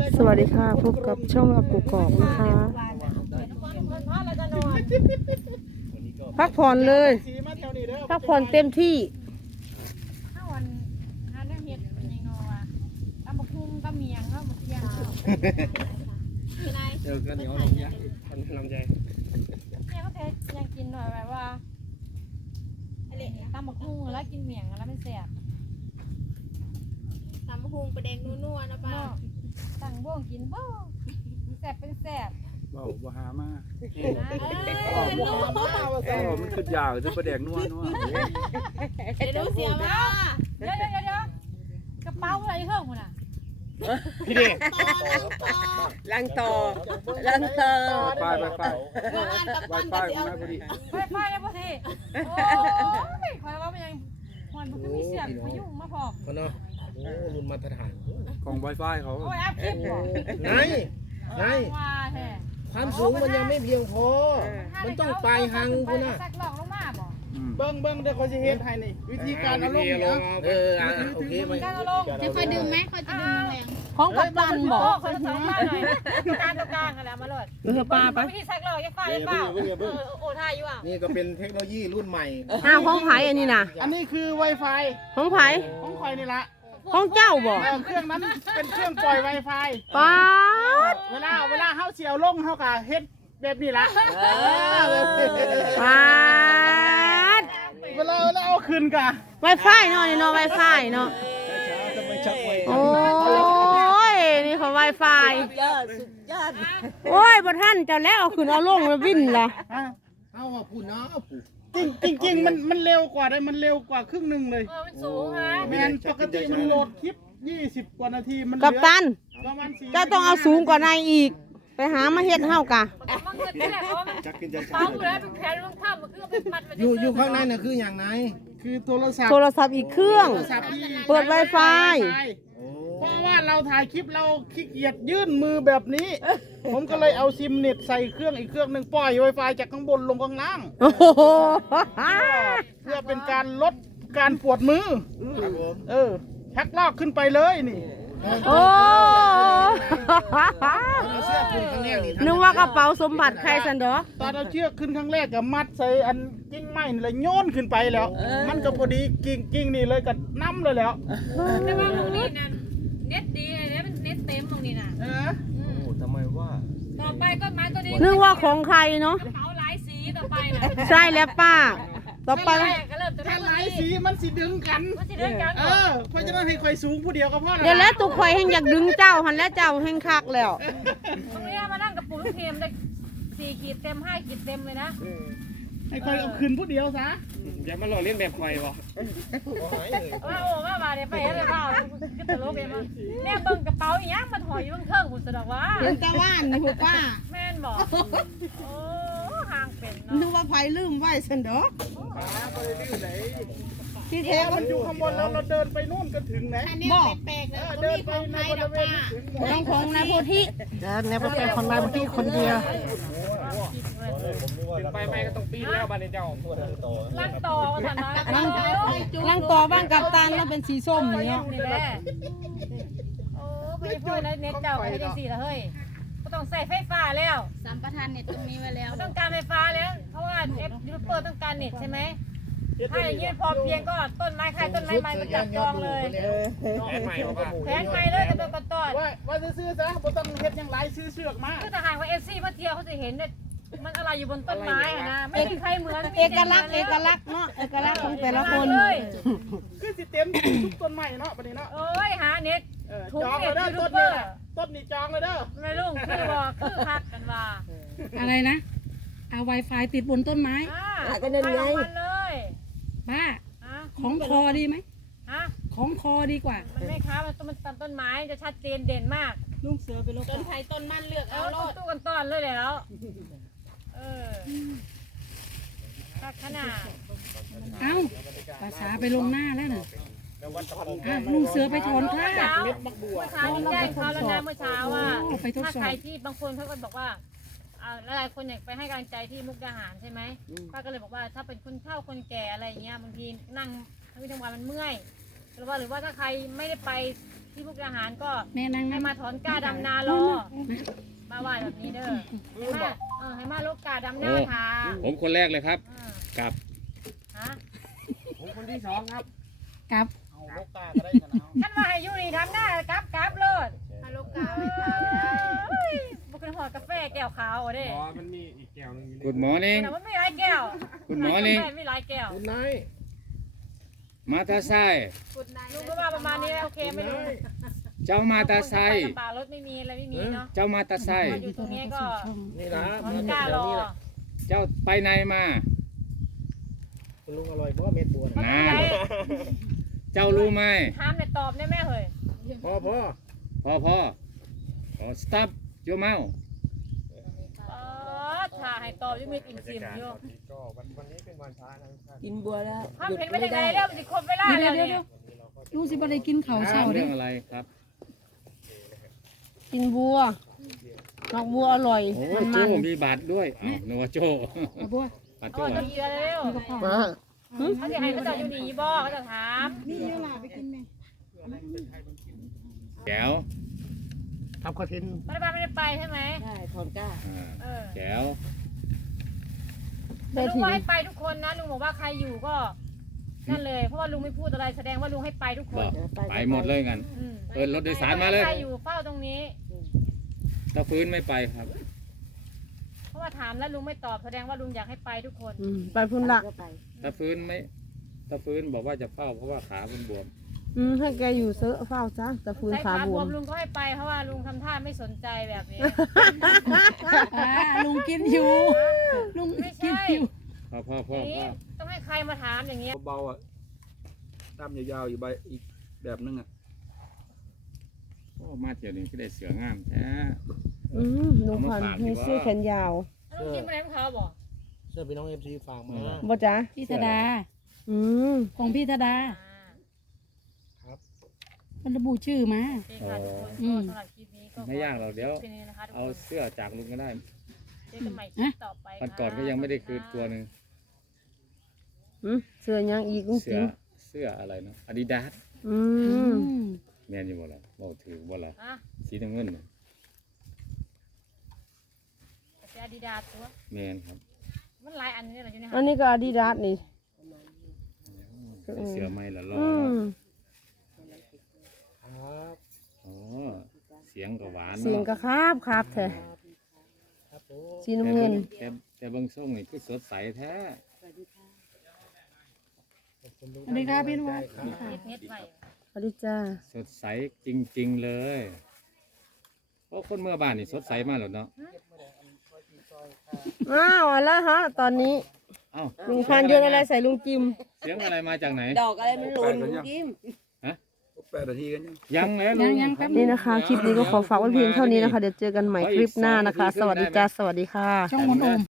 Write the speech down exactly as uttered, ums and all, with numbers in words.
สวัสดีค่ะพบกับช่องอักกุกอกนะคะพักผ่อนเลยพักผ่อนเต็มที่ถ้าวันถ้าเรื่องเห็ดเป็นยังไงวะตำบักหุ่งตำเมียงก็มาเที่ยงเจอกันเหนียวลำไยลำไยเนี่ยก็เทยังกินหน่อยแบบว่าตำบักหุ่งแล้วกินเมียงแล้วไม่แซ่บตำบักหุ่งประเด็นนัวๆนะป้าตั้งบ่วงกินบ่แซ่บเป็นแซ่บเบาบ่หามาเออนัวเออมันขึ้นยาวจะประแดกนัวนัวเดี๋ยวเสียว่าเดี๋ยวเดี๋ยวเดี๋ยวกระเป๋าอะไรเครื่องคุณอ่ะพี่เด็กลังต่อลังต่อไปไปไปไปไปไม่พอดีไปไปเลยพอดีโอ้ยคอยว่ามันยังหอนมันก็มีเสียงพยุ่งมาพร้อมเขาเนาะโอ้รุ่นมาตรฐานของไวไฟเขาโอ้ยแอปคลิปบ่ไงไงความสูงมันยังไม่เพียงพอมันต้องปลายหังคุณน่ะสักหลอกลงมาบ่เบิ้งเบิ้งเดี๋ยวเขาจะเฮ็ดให้นี่วิธีการเอาลงเนี่ยเอออ่ะโอเคไหมจะคอยดึงไหมคอยจะดึงแรงของกัปตันบ่คอยจะสั่งมาหน่อยการตรงกลางกันแล้วมาเลยเออป้าไปวิธีสักหลอกยังฟ้ายังเปล่าโอ้ทายอยู่อ่ะนี่ก็เป็นเทคโนโลยีรุ่นใหม่อ้าวของไผ่อันนี้นะอันนี้คือ Wi-Fi ของไผ่ของคอยนี่ละของเจ้าบ่เครื่องนั้นเป็นเครื่องปล่อย Wi-Fi ป้าเวลาเวลาเฮาเสียวลงเฮาก็เฮ็ดแบบนี้ละป้าเวลาเวลาเอาคืนกะ Wi-Fi เนาะนี่เนาะ Wi-Fi เนาะโอ้ยนี่เขา Wi-Fi โอ้ยบ่ทันจะแล้วเอาขึ้นเอาลงแล้ววิ่นล่ะเอาว่าพูดเนาะจริงจริงมันมันเร็วกว่าได้มันเร็วกว่าครึ่งนึงเลยเออมันสูงฮะแม่นปกติมันโหลดคลิปยี่สิบกว่านาทีมันเหลืกัปตันประมาณสี่เจ้าต้องเอาสูงกว่านายอีกไปหามาเฮ็ดเฮากะมันเงินนี่แหละเพราะว่ามันเป้าอยู่แล้วเป็นแผนต้องทำมันคือเป็นมัดอยู่อยู่ข้างในน่ะคืออย่างไรคือโทรศัพท์โทรศัพท์อีกเครื่องเปิด Wi-Fi เพราะว่าเราถ่ายคลิปเราขี้เกียจยื่นมือแบบนี้ ผมก็เลยเอาซิมเน็ตใส่เครื่องอีกเครื่องหนึ่งปล่อย Wi-Fi จากข้างบนลงข้างล่างเพื่อเป็นการลดการปวดมือเออชักลอกขึ้นไปเลยนี่โอ้นึกว่ากระเป๋าสมบัติใครสันดอตอนเราเชือกขึ้นครั้งแรกกับมัดใส่อันกิ้งไม้นี่เลยโยนขึ้นไปแล้วมันก็พอดีกิ้งกิ้งนี่เลยกับน้ำเลยแล้วแต่ว่าตรงนี้นั่นเน็ตดีเลยมันเน็ตเต็มตรงนี้น่ะเออโอ้ทำไมว่าต่อไปต้นไม้ตัวนี้นึกว่าของใครเนาะเขาหลายสีต่อไปน่ะใช่แล้วป้าต่อไปถ้าหลายสีมันสิดึงกันเออเพราะฉะนั้นให้คอยสูงผู้เดียวก็พอแล้วเดี๋ยวแล้วตุกคอยแห่งอยากดึงเจ้าหันแล้วเจ้าแห่งคักแล้วตรงนี้มานั่งกับปูลูกเทียมได้สี่ขีดเต็มห้าขีดเต็มเลยนะให้คอยเอาคืนผู้เดียวซะอย่ามาหล่อเล่นแบบควายวะว่าโอ้ว่ามาเดี๋ยวไปอะไรบ้างก็ตลกเองมั้งแม่เบิ่งกระเป๋าอีหยังมันถอยอยู่เครื่องหุ่นสะดอกว่าเป็นตะวันนะฮูป้าแม่นบอกโอ้ห่างเป็นเนาะนึกว่าไผลืมไว้สันดอกที่แท้มันอยู่ข้างบนแล้วเราเดินไปนู่นก็ถึงนะบอกแปลกๆนะเดินไปในบริเวณต้องของนายโพธิเดินในประเทศคนนายโพธิคนเดียวไปไม่ก็ต้องปีนแล้วบ้านเจ้าลังต่อท่านนะลังต่อบ้านกัปตันแล้วเป็นสีส้มนี่เนาะนี่แหละโอ้ไปพูดในเน็ตเจ้าไปจังซี่ละเฮ้ยก็ต้องใส่ไฟฟ้าแล้วสัมปทานเน็ตตรงนี้ไว้แล้วต้องการไฟฟ้าแล้วเพราะว่าเอฟยูทูบเบอร์ต้องการเน็ตใช่ไหมถ้าอย่างนี้พอเพียงก็ต้นไม้ใครต้นไม้มันก็จับจองเลยแผนใหม่ป่ะแผนใหม่เลยกระโดดกระโดดว่าว่าจะซื้อซะบ่ต้องเฮ็ดยังไรซื้อเสือกมาคือทหารว่าเอฟซีมาเที่ยวเขาจะเห็นเนี่ยมันอะไรอยู่บนต้นไม้อะนะไม่มีใครเหมือนเอกลักษณ์เอกลักษณ์เนาะเอกลักษณ์ของแต่ละคนคือสิเต็มทุกต้นไม้เนาะบัดนี้เนาะโอ้ยหาเน็ตจองเลยเด้อต้นนี้ต้นนี้จองเลยเด้อไม่ลุงคือบอกคือพักกันว่าอะไรนะเอา Wi-Fi ติดบนต้นไม้ก็เดินไงเลยบ้าของคอดีไหมฮะของคอดีกว่ามันไม่ค้ามันต้นมันต้นไม้จะชัดเจนเด่นมากลุงเสือไปลบต้นไผ่ต้นมันเลือกเอาโลดตู้กันต้อนเลยแล้วเออขนาดเอ้าภาษาไปลงหน้าแล้วน่ะอ่ะลุงเสือไปถอนผ้าเมื่อเช้าแจ้งเขาแล้วนะเมื่อเช้าว่าถ้าใครที่บางคนเขาก็บอกว่าหลายคนอยากไปให้กำลังใจที่มุกดาหารใช่ไหมป้าก็เลยบอกว่าถ้าเป็นคนเฒ่าคนแก่อะไรเงี้ยบางทีนั่งทั้งวันทั้งวันมันเมื่อยหรือว่าหรือว่าถ้าใครไม่ได้ไปที่มุกดาหารก็แม่นั่งให้นั่งมาถอนกล้าดำนารอมาไหว้แบบนี้เด้อให้มาเออให้มาลูกกาดำหน้าทาผมคนแรกเลยครับเออกับฮะผมคนที่สองครับกลับเอาลูกกาก็ได้กันเอาท่านว่าให้อยู่นี่ทำหน้ากราบกราบเลิศฮัลโหลกาเอ้ยบุกเป็นหอดกาแฟแก้วขาวอ่ะเด้อ๋อมันมีอีกแก้วหนึงอยู่กุดหมอนิ่งแต่ว่าไม่หลายแก้วกุดหมอนิ่งกาแฟไม่หลายแก้วคุณนายมาตาไซลุงก็ว่าประมาณนี้โอเคไหม่รู้เจ้ามาตาไซลำบากรถไม่มีอะไรไม่มีเนาะเจ้ามาตาไซพออยู่ตรงนี้ก็นี่นะถอนกล้ารอนี่แหละเจ้าไปไหนมาคุณลุงอร่อยเพราะเม็ดบัวนะนานเจ้ารู้ไหมถามเนี่ยตอบได้แม่เฮ้ยพอพอพอพอขอ stop your mouth อ๋อถ่าให้ตอบยังมีอิ่มซิมอยู่ก็วันวันนี้เป็นวันพระนะทุกท่านกินบัวแล้วความเห็นไปยังไงเรื่องมันจะครบเวลาเดี๋แล้ยว วเนี่เดี๋ยวย ลุงสิบ่ได้กินข้าวเช้าเรื่เด้องอะไรครับกินบัวดอกบัวอร่อยโอ้มันโจมันมีบัตรด้วยอ้าวนึกว่าโจเอาบัวบัตรโจโอ้ยต้องเยอะเร็วมาเขาจะให้เขาจะอยู่ดีบ่เขาจะถามนี่เวลาไปกินไหมแจ๋วทำคอนเทนต์รัฐบาลไม่ได้ไปใช่ไหมใช่ถอนกล้าอ่าเออแจ๋วได้ลุงทีว่าให้ไปทุกคนนะลุงบอกว่าใครอยู่ก็นั่นเลยเพราะว่าลุงไม่พูดอะไรแสดงว่าลุงให้ไปทุกคบนอกไปหมดเลยกันอืมเปิดรถโดยสารมาเลยใครอยู่เฝ้าตรงนี้ถ้าฟื้นไม่ไปครับเพราะว่าถามแล้วลุงไม่ตอบแสดงว่าลุงอยากให้ไปทุกคนอืมไปพุ่นละก็ไปถ้าฟื้นไม่ ถ้าฟื้นบอกว่าจะเฝ้าเพราะว่าขาเป็นบวมอืมให้แกอยู่เซอะเฝ้าจ้ะแต่ฟื้นใส่ขาขาบบ ววมมลุงก็ให้ไปเพราะว่าลุงทำท่าไม่สนใจแบบนี้อ่าลุงกินอยู่ ลุงไม่กินใช่อยู่พ่อพ่อพ่อทีนี้พ่อต้องให้ใครมาถามอย่างเงี้ยเบาๆอ่ะตามยาวๆอยู่ใบอีกแบบนึงอ่ะโอ้มาเที่ยวนี้ก็ได้เสืองามแท้อืมลุงพันธุ์มีเสื้อแขนยาวแล้วลุงกินมาไหนของเขาบอกเสื้อพี่น้องเอฟซีฝากมาบ่จ๊ะพี่ธดาอืมของพี่ธดาอ่ามันระบุชื่อมาโอเคค่ะทุกคนอืก็มสำหรับคลิปนี้ก็ไม่ยากหรอกเดี๋ยวแค่นี้นะคะทุกเอาคนเสื้อจากลุงก็ได้เจอกันใหม่คลิปต่อไปวันก่อนก็ยังไม่ได้คืนตัวหนึ่งอืมเสื้อยังอีกลุงเสื้จิอมเสื้ออะไรเนาะอาดิดาสอือืมมแมนอยู่บ่ล่ะบอกถือบ่ล่ะอ่ะสีน้ำเงินน่ะเจอาดิดาสตัวแมนครับมันหลายอันนี่แหละอยู่ในอัห้าน งนี้ก็อาดิดาสนี่ใส่เสื้อไม่ละล้ออืมครับอ๋อเสียงก็หวานเสียงเนาะก็ครับครับแท้ครับผมสีน้ำเงินแต่แต่เบางส่งนี่คือสดใสแท้สวัสดีค่ะพี่นวัดครับเฮ็ดเฮ็ดไว้สวัสดีจ้าสดใสจริง ๆ เลยเพราะคนเมื่อบ้านนี่สดใสมากหรอเนาะอ้าวอะไรฮะ ตอนนี้เอ้าลุงพันธุ์โยนอะไรใส่ลุงจิมเสียงอะไรมาจากไหนดอกอะไรมันหล่นกิมแปดนาทีกันยังยังแล้วลุยังงยังแป๊บนี่นะคะ คลิปนี้ก็ขอฝากไว้เพียงเท่านี้นะคะ เดี๋ยวเจอกันใหม่คลิปหน้านะคะ สวัสดีจ้า สวัสดีค่ะช่องมนโอม